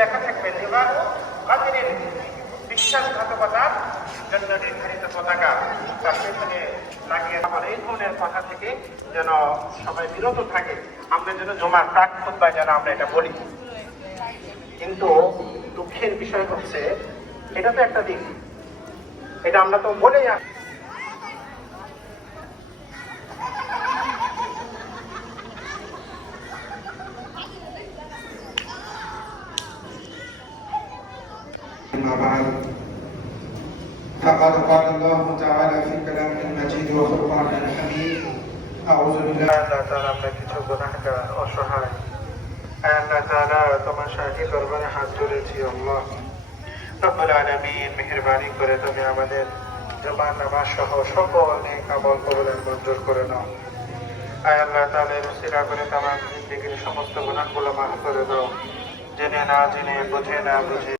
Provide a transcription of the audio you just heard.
লেখা থাকবে লিমা বাতিলের বিশ্বাসঘাতকতার জন্য নির্ধারিত পতাকা তার পেছনে লাগিয়ে আমার এই ধরনের কথা থেকে যেন সবাই বিরত থাকে, আমরা যেন জমার প্রাক খুতবায় যেন আমরা এটা বলি। কিন্তু দুঃখের বিষয় হচ্ছে এটা তো একটা দিক, এটা আমরা তো বলেই আসি। فقد قال الله تعالى في كلامه المجيد وفرقانه الحميد أعوذ بالله আল্লাহ তাআলা আমরা কিছু গুনাহগার অসহায়, আল্লাহ তাআলা তোমার শাহী দরবারে হাত জোড়েছি। আল্লাহ রব্বুল আলামিন মেহেরবানি করে তুমি আমাদের জবান নামাজ সহ সকল নেক আমল কবুল মঞ্জুর করে নাও। আয় আল্লাহ তাআলা উসিলা করে তামাম জিন্দেগীর সমস্ত গুনাহগুলো মাফ করে দাও, জেনে না জেনে বুঝে না বুঝে